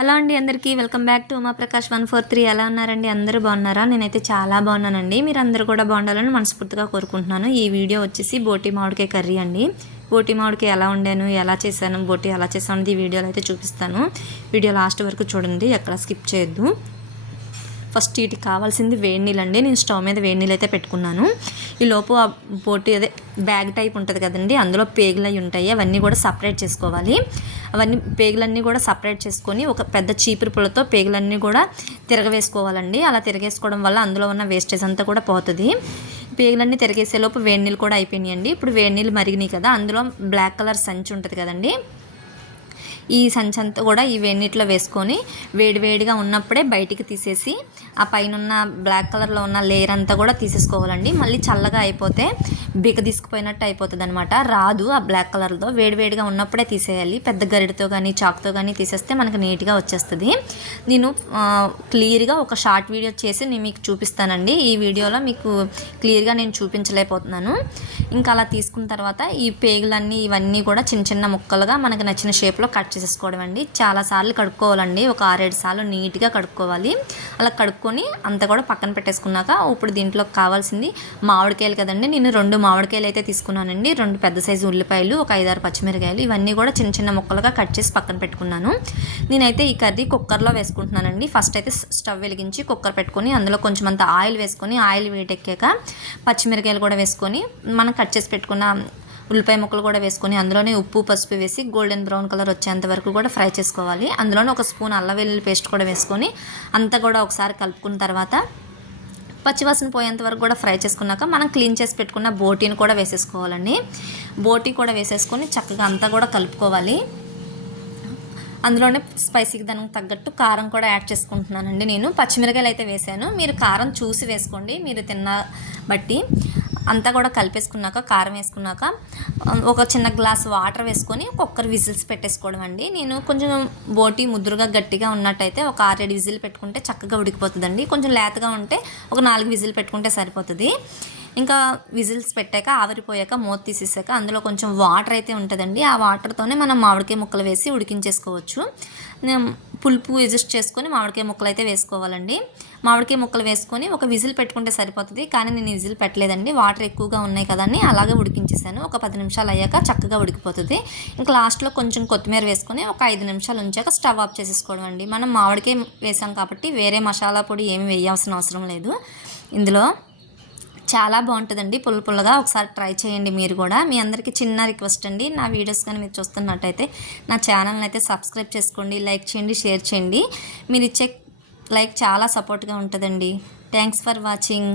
Hello అండి అందరికీ welcome back to ఉమాప్రకాష్ 143. ఎలా ఉన్నారండి? అందరూ బాగున్నారా? నేనైతే చాలా బాగున్నానండి. మీరు అందరూ కూడా బాగుండాలని మనస్ఫూర్తిగా కోరుకుంటున్నాను. ఈ వీడియో వచ్చేసి బోటి మామిడికాయ కర్రీ అండి. బోటి మామిడికాయ ఎలా వండాను, ఎలా చేశాను, బోటి ఎలా చేశాను అనేది ఈ వీడియోలో అయితే చూపిస్తాను. వీడియో లాస్ట్ వరకు చూడండి, ఎక్కడ స్కిప్ చేయొద్దు. ఫస్ట్ వీటికి కావాల్సింది వేడి నీళ్ళు అండి. నేను స్టవ్ మీద వేడి నీళ్ళు అయితే పెట్టుకున్నాను. ఈ లోపు ఆ బోటి అదే బ్యాగ్ టైప్ ఉంటుంది కదండి, అందులో పేగులు అవి ఉంటాయి, అవన్నీ కూడా సపరేట్ చేసుకోవాలి. అవన్నీ పేగులన్నీ కూడా సపరేట్ చేసుకొని ఒక పెద్ద చీపురు పుల్లతో పేగులన్నీ కూడా తిరగవేసుకోవాలండి. అలా తిరగేసుకోవడం వల్ల అందులో ఉన్న వేస్టేజ్ అంతా కూడా పోతుంది. పేగులన్నీ తిరగేసేలోపు వేడి నీళ్ళు కూడా అయిపోయినాయండి. ఇప్పుడు వేడి నీళ్ళు మరిగినాయి కదా, అందులో బ్లాక్ కలర్ సంచి ఉంటుంది కదండి, ఈ సంచి అంతా కూడా ఈ వేడినీటిలో వేసుకొని వేడివేడిగా ఉన్నప్పుడే బయటికి తీసేసి ఆ పైన ఉన్న బ్లాక్ కలర్లో ఉన్న లేయర్ అంతా కూడా తీసేసుకోవాలండి. మళ్ళీ చల్లగా అయిపోతే బిగ తీసుకుపోయినట్టు అయిపోతుంది అనమాట, రాదు ఆ బ్లాక్ కలర్లో. వేడివేడిగా ఉన్నప్పుడే తీసేయాలి. పెద్ద గరిటతో కానీ చాకుతో కానీ తీసేస్తే మనకు నీట్గా వచ్చేస్తుంది. నేను క్లియర్గా ఒక షార్ట్ వీడియో చేసి నేను మీకు చూపిస్తానండి. ఈ వీడియోలో మీకు క్లియర్గా నేను చూపించలేకపోతున్నాను. ఇంకా అలా తీసుకున్న తర్వాత ఈ పేగులన్నీ ఇవన్నీ కూడా చిన్న చిన్న ముక్కలుగా మనకు నచ్చిన షేప్లో కట్ చేసేసుకోవడం అండి. చాలాసార్లు కడుక్కోవాలండి, ఒక 6-7 సార్లు నీట్గా కడుక్కోవాలి. అలా కడుక్కొని అంతా కూడా పక్కన పెట్టేసుకున్నాక ఇప్పుడు దీంట్లో కావాల్సింది మామిడికాయలు కదండి. నేను 2 మామిడికాయలు అయితే తీసుకున్నానండి, 2 పెద్ద సైజు ఉల్లిపాయలు, ఒక 5-6 పచ్చిమిరకాయలు, ఇవన్నీ కూడా చిన్న చిన్న ముక్కలుగా కట్ చేసి పక్కన పెట్టుకున్నాను. నేనైతే ఈ కర్రీ కుక్కర్లో వేసుకుంటున్నానండి. ఫస్ట్ అయితే స్టవ్ వెలిగించి కుక్కర్ పెట్టుకొని అందులో కొంచెం అంత ఆయిల్ వేసుకొని, ఆయిల్ వేడెక్కాక పచ్చిమిరకాయలు కూడా వేసుకొని మనం కట్ చేసి పెట్టుకున్న ఉల్లిపాయ ముక్కలు కూడా వేసుకొని అందులోనే ఉప్పు పసుపు వేసి గోల్డెన్ బ్రౌన్ కలర్ వచ్చేంత వరకు కూడా ఫ్రై చేసుకోవాలి. అందులోనే ఒక స్పూన్ అల్లం వెల్లుల్లి పేస్ట్ కూడా వేసుకొని అంతా కూడా ఒకసారి కలుపుకున్న తర్వాత పచ్చివాసన పోయేంత వరకు కూడా ఫ్రై చేసుకున్నాక మనం క్లీన్ చేసి పెట్టుకున్న బోటీని కూడా వేసేసుకోవాలండి. బోటీ కూడా వేసేసుకొని చక్కగా అంతా కూడా కలుపుకోవాలి. అందులోనే స్పైసీకి దానికి తగ్గట్టు కారం కూడా యాడ్ చేసుకుంటున్నానండి. నేను పచ్చిమిరకాయలు అయితే వేసాను, మీరు కారం చూసి వేసుకోండి, మీరు తిన్న బట్టి. అంతా కూడా కలిపేసుకున్నాక కారం వేసుకున్నాక ఒక చిన్న గ్లాస్ వాటర్ వేసుకొని కుక్కర్ విజిల్స్ పెట్టేసుకోవడం అండి. నేను కొంచెం బోటి ముద్దురుగా గట్టిగా ఉన్నట్టయితే ఒక 6-7 విజిల్ పెట్టుకుంటే చక్కగా ఉడికిపోతుందండి. కొంచెం లేతగా ఉంటే ఒక 4 విజిల్ పెట్టుకుంటే సరిపోతుంది. ఇంకా విజిల్స్ పెట్టాక ఆవిరిపోయాక మూత తీసేసాక అందులో కొంచెం వాటర్ అయితే ఉంటుందండి. ఆ వాటర్తోనే మనం మామిడికాయ ముక్కలు వేసి ఉడికించేసుకోవచ్చు. పులుపు అడ్జస్ట్ చేసుకొని మామిడికాయ ముక్కలు అయితే వేసుకోవాలండి. మామిడికాయ ముక్కలు వేసుకొని ఒక విజిల్ పెట్టుకుంటే సరిపోతుంది, కానీ నేను విజిల్ పెట్టలేదండి, వాటర్ ఎక్కువగా ఉన్నాయి కదా అని అలాగే ఉడికించేసాను. ఒక 10 నిమిషాలు అయ్యాక చక్కగా ఉడికిపోతుంది. ఇంకా లాస్ట్లో కొంచెం కొత్తిమీర వేసుకొని ఒక 5 నిమిషాలు ఉంచాక స్టవ్ ఆఫ్ చేసేసుకోవడం అండి. మనం మామిడికాయ వేసాం కాబట్టి వేరే మసాలా పొడి ఏమి వేయాల్సిన అవసరం లేదు. ఇందులో చాలా బాగుంటుందండి, పుల్ల పుల్లగా. ఒకసారి ట్రై చేయండి మీరు కూడా. మీ అందరికీ చిన్న రిక్వెస్ట్ అండి, నా వీడియోస్ కానీ మీరు చూస్తున్నట్టయితే నా ఛానల్ని అయితే సబ్స్క్రైబ్ చేసుకోండి, లైక్ చేయండి, షేర్ చేయండి. మీరు ఇచ్చే లైక్ చాలా సపోర్ట్గా ఉంటుందండి. Thanks for watching.